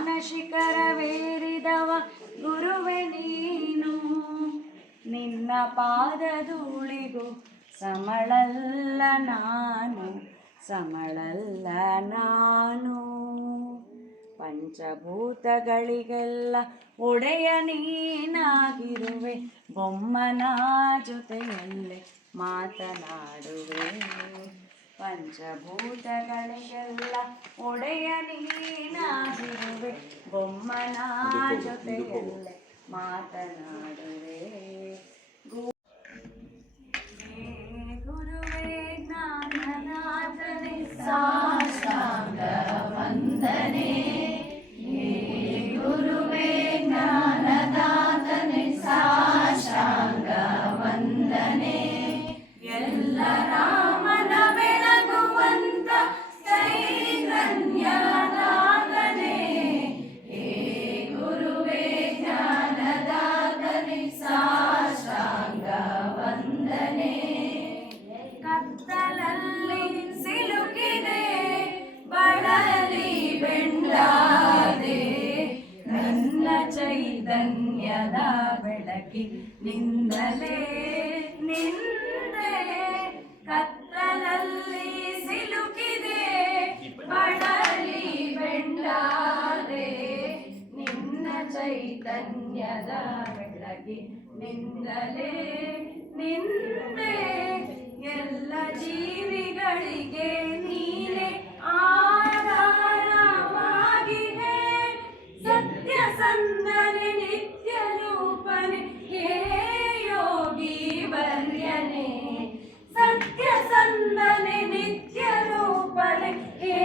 ಜ್ಞಾನ ಶಿಖರವೇರಿದವ ಗುರುವೆ ನೀನು. ನಿನ್ನ ಪಾದಧೂಳಿಗೂ ಸಮಳಲ್ಲ ನಾನು, ಸಮಳಲ್ಲ ನಾನು. ಪಂಚಭೂತಗಳಿಗೆಲ್ಲ ಒಡೆಯ ನೀನಾಗಿರುವೆ, ಬೊಮ್ಮನ ಜೊತೆಯಲ್ಲೇ ಮಾತನಾಡುವೆ. ಪಂಚಭೂತಗಳಿಗೆಲ್ಲ ಒಡೆಯ ನೀನಾಗಿರುವೆ, ಬೊಮ್ಮನ ಜೊತೆಯಲ್ಲೇ ಮಾತನಾಡುವೆ. ಗುರುವೇ ಜ್ಞಾನನಾಥನೇ ಸಾಷ್ಟಾಂಗ ವಂದನೆ. ಗುರುವೇ ಜ್ಞಾನದಾತನೇ ಸಾಷ್ಟಾಂಗ ವಂದನೆ. ಎಲ್ಲ ರಾಮನ ಬೆಳಗುವಂತ ಚೈತನ್ಯನಾಥನೇ, ಹೇ ಗುರುವೇ ಜ್ಞಾನದಾತನೇ ಸಾಷ್ಟಾಂಗ ವಂದನೆ. ಕತ್ತಲಲ್ಲಿ ಸಿಲುಕಿದೆ ಬಳಲಿ ಬೆಂಡಾದೆ, ನನ್ನ ಚೈತನ್ಯದ ಬೆಳಕಿನಿಂದಲೇ ನಿಂದೆ. ಕತ್ತಲಲ್ಲಿ ಸಿಲುಕಿದೆ ಬಳಲಿ ಬೆಂಡಾದೆ, ನಿನ್ನ ಚೈತನ್ಯದ ಬೆಳಕಿನಿಂದಲೇ ನಿಂದೆ. ಎಲ್ಲ ಜೀವಿಗಳಿಗೆ ನೀನೆ ಆಧಾರವಾಗಿವೆ, ಸತ್ಯ ಸಂದನೆ ನಿತ್ಯ ರೂಪನೆ, ಹೇ ಯೋಗಿ ವರ್ಯನೆ. ಸತ್ಯ ಸಂದನೆ ನಿತ್ಯ ರೂಪನೆ, ಹೇ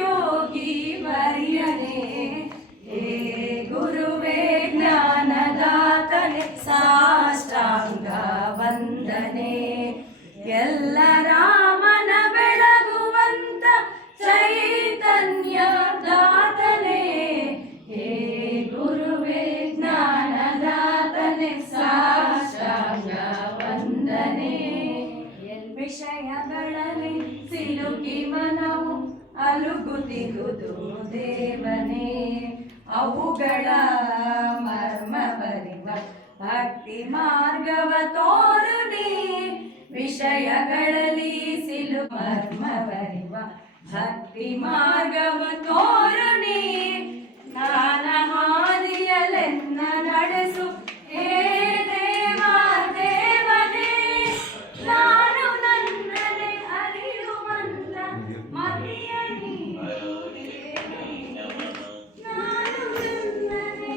ಯೋಗಿ ವರ್ಯನೆ. ಹೇ ಗುರುವೇ ಜ್ಞಾನದಾತನೆ ಸಾಷ್ಟಾಂಗ ವಂದನೆ. ಎಲ್ಲ ರಾಮನ ಬೆಳಗುವಂತ ಚೈತನ್ಯ ದಾತನೇ, ಹೇ ಗುರುವೇ ಜ್ಞಾನದಾತನೆ ಸಾಷ್ಟಾಂಗ ವಂದನೆ. ವಿಷಯಗಳಲ್ಲಿ ಸಿಲುಕಿ ಮನವು ಅಲುಗುತ್ತಿರುವುದು ದೇವನೇ, ಅವುಗಳ ಮರ್ಮವರಿವ ಭಕ್ತಿ ಮಾರ್ಗವ ತೋರು ನೀ. ವಿಷಯಗಳಲ್ಲಿ ಸಿಲು ಮರ್ಮವರಿವ ಭಕ್ತಿ ಮಾರ್ಗವ ತೋರು ನೀ. ಜ್ಞಾನ ಹಾದಿಯಲೆನ್ನ ನಡೆಸು ಹೇ ದೇವಾ ದೇವನೇ. ನಾನು ನನ್ನನೆ ಅರಿಯುವಂತ ಮತಿಯ ನೀನು, ನಾನು ನನ್ನನೆ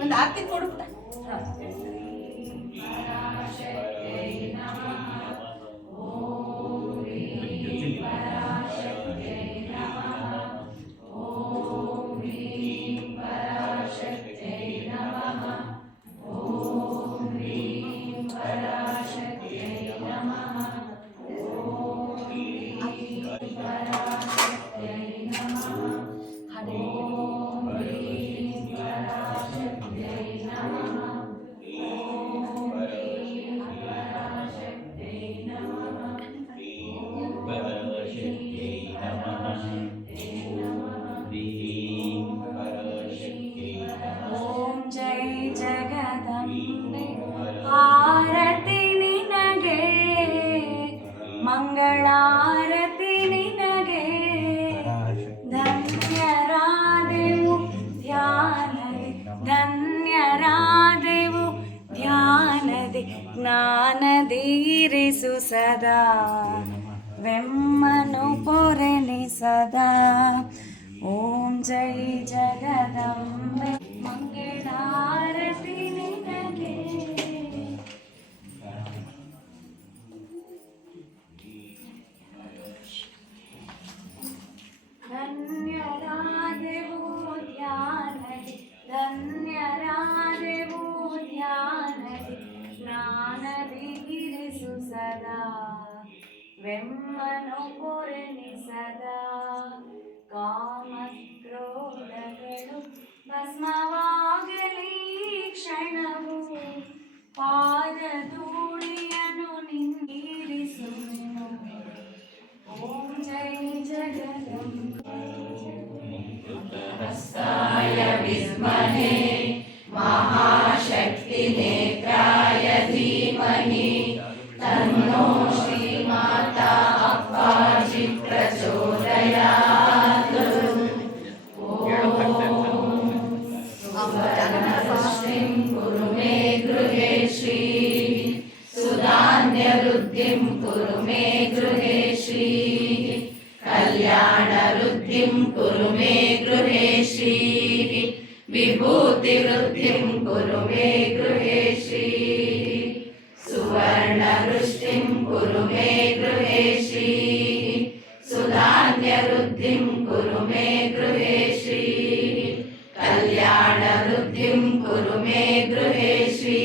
ಒಂದು ಆರ್ತಿ ಕೊಡು. ಓಂ ಜೈ ಜಗದಂಬೆ ಆರತಿ ನಿನಗೆ, ಮಂಗಳಾರತಿ ನಿನಗೆ. ಧನ್ಯರಾದೆವು ಧ್ಯಾನದಿ, ಧನ್ಯರಾದೆವು ಧ್ಯಾನದಿ, ಜ್ಞಾನದೀರಿಸು ಸದಾ. ವೆಮ್ಮನು ಪೊರೆನಿ ಸದಾ. ಓಂ ಜೈ ಜಗದಂಬೆ ಮಂಗಳಾರತಿ ನಿನಗೆ. ಧನ್ಯರಾದೆವು ಧ್ಯಾನದಿ, ಧನ್ಯರಾದೆವು ಧ್ಯಾನದಿ, ಜ್ಞಾನದಿ ಗಿರಿಸು ಸದಾ. ವೆಮ್ಮನು ಪೊರೆನಿ ಸದಾ. ಕಾಮಕ್ರೋಧಗಳು ಭಸ್ಮವಾಗಲಿ ಕ್ಷಣವು, ಪಾದ ಧೂಳಿಯನ್ನು ನಿಂದಿರಿಸು. ಓಂ ಜೈ ಜಗದಂಬೆ. ಹಸ್ತಾಯ ವಿದ್ಮಹೇ ಮಹಾಶಕ್ತಿ ನೇತ್ರಾಯ ಧೀಮಹಿ ತನ್ನೋ ಶ್ರೀಮಾತಾ ಅಪ್ಪಾಜಿ ಪ್ರಚೋದಯಾತ್. ಅಮೃತವೃಷ್ಟಿಂ ಕುರು ಮೇ ಗೃಹೇ ಶ್ರೀ, ಸುಧಾನ್ಯವೃದ್ಧಿಂ ಕುರು ಮೇ ಗೃಹೇ ಶ್ರೀ, ಕಲ್ಯಾಣವೃದ್ಧಿಂ ಕುರು ಮೇ ಗೃಹೇ ಶ್ರೀ, ವಿಭೂತಿವೃದ್ಧಿಂ ಕುರು ಮೇ ಗೃಹೇ ಶ್ರೀ, ಸುವರ್ಣವೃಷ್ಟಿಂ ಕುರು ಮೇ ಗೃಹೇ ಶ್ರೀ, ಸುಧಾನ್ಯವೃದ್ಧಿಂ ಕುರು ಮೇ ಗೃಹೇ ಶ್ರೀ, ಕಲ್ಯಾಣವೃದ್ಧಿಂ ಕುರು ಮೇ ಗೃಹೇ ಶ್ರೀ,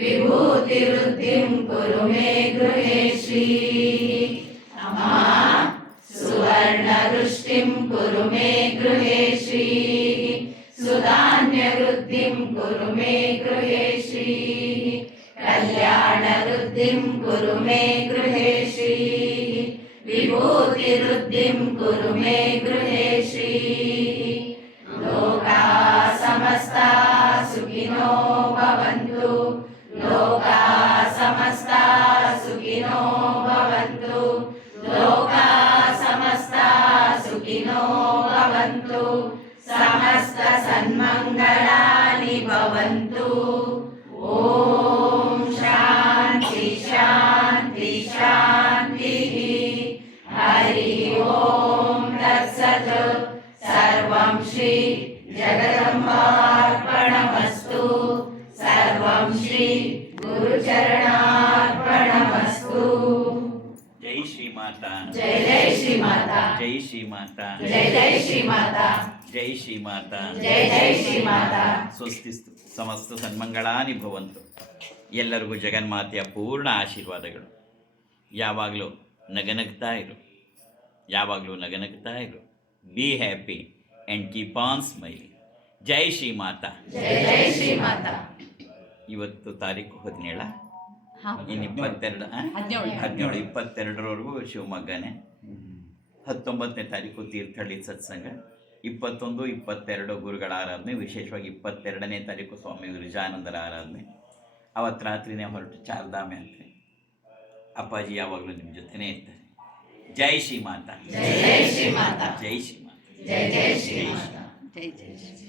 ವಿಭೂತಿವೃದ್ಧಿಂ ಕುರು ಮೇ ಗೃಹೇ ಶ್ರೀ. ಅಮ್ಮ ಸುವರ್ಣವೃಷ್ಟಿಂ ಕುರು ಮೇ ಗೃಹೇ ಶ್ರೀ, ಸುಧಾನ್ಯವೃದ್ಧಿಂ ಕುರು ಮೇ ಗೃಹೇ ಶ್ರೀ, ಕಲ್ಯಾಣವೃದ್ಧಿಂ ಕುರು ಮೇ ಗೃಹೇ ಶ್ರೀ, ವಿಭೂತಿವೃದ್ಧಿಂ ಕುರು ಮೇ ಗೃಹೇ ಶ್ರೀ. ಲೋಕಾ ಸಮಸ್ತಾ ಸುಖಿನೋ ಭವಂತು, ಲೋಕಾ ಸಮಸ್ತಾ ಸುಖಿನೋ ಭವಂತು, ಲೋಕಾ ಸಮಸ್ತಾ ಸುಖಿನೋ ಭವಂತು, ಸಮಸ್ತ ಸನ್ಮಂಗಳಾನಿ ಭವಂತು. ಓಂ ಶಾಂತಿ ಶಾಂತಿ ಶಾಂತಿ. ಹರಿ ಓಂ ತತ್ಸತ್. ಸರ್ವಂ ಶ್ರೀ ಜಗದಂಬಾರ್ಪಣಮಸ್ತು. ಸರ್ವಂ ಶ್ರೀ ಗುರುಚರಣಾರ್ಪಣಮಸ್ತು. ಜೈ ಶ್ರೀ ಮಾತಾ, ಜೈ ಜೈ ಶ್ರೀ ಮಾತಾ, ಜೈ ಶ್ರೀ ಮಾತಾ, ಜೈ ಜೈ ಶ್ರೀ ಮಾತಾ, ಜೈ ಶ್ರೀ ಮಾತಾ. ಜೈ ಜೈ ಶ್ರೀ ಮಾತಾ. ಸ್ವಸ್ತಿಸ್ತು. ಸಮಸ್ತ ಸನ್ಮಂಗಳಾನಿ ಭವಂತು. ಎಲ್ಲರಿಗೂ ಜಗನ್ಮಾತೆಯ ಪೂರ್ಣ ಆಶೀರ್ವಾದಗಳು. ಯಾವಾಗಲೂ ನಗನಗ್ತಾ ಇರು, ಯಾವಾಗಲೂ ನಗನಗ್ತಾ ಇರು. Be happy and keep on smiling. ಜೈ ಶ್ರೀ ಮಾತಾ. ಜೈ ಜೈ ಶ್ರೀ ಮಾತಾ. ಇವತ್ತು ತಾರೀಕು 17, ಇನ್ನು 22, 17, 22ರವರೆಗೂ ಶಿವಮೊಗ್ಗನೇ. 19ನೇ ತಾರೀಕು ತೀರ್ಥಹಳ್ಳಿ ಸತ್ಸಂಗ. 21, 22 ಗುರುಗಳ ಆರಾಧನೆ. ವಿಶೇಷವಾಗಿ 22ನೇ ತಾರೀಕು ಸ್ವಾಮಿ ವಿರಜಾನಂದರ ಆರಾಧನೆ. ಅವತ್ತು ರಾತ್ರಿನೇ ಹೊರಟು ಚಾರ್ಧಾಮ ಯಾತ್ರೆ. ಅಪ್ಪಾಜಿ ಯಾವಾಗಲೂ ನಿಮ್ಮ ಜೊತೆನೇ ಇರ್ತಾರೆ. ಜೈ ಶ್ರೀ ಮಾತಾ, ಜೈ ಜೈ ಶ್ರೀ ಮಾತಾ, ಜೈ ಶ್ರೀ ಮಾತಾ, ಜೈ ಜೈ ಶ್ರೀ ಮಾತಾ, ಜೈ ಜೈ ಶ್ರೀ.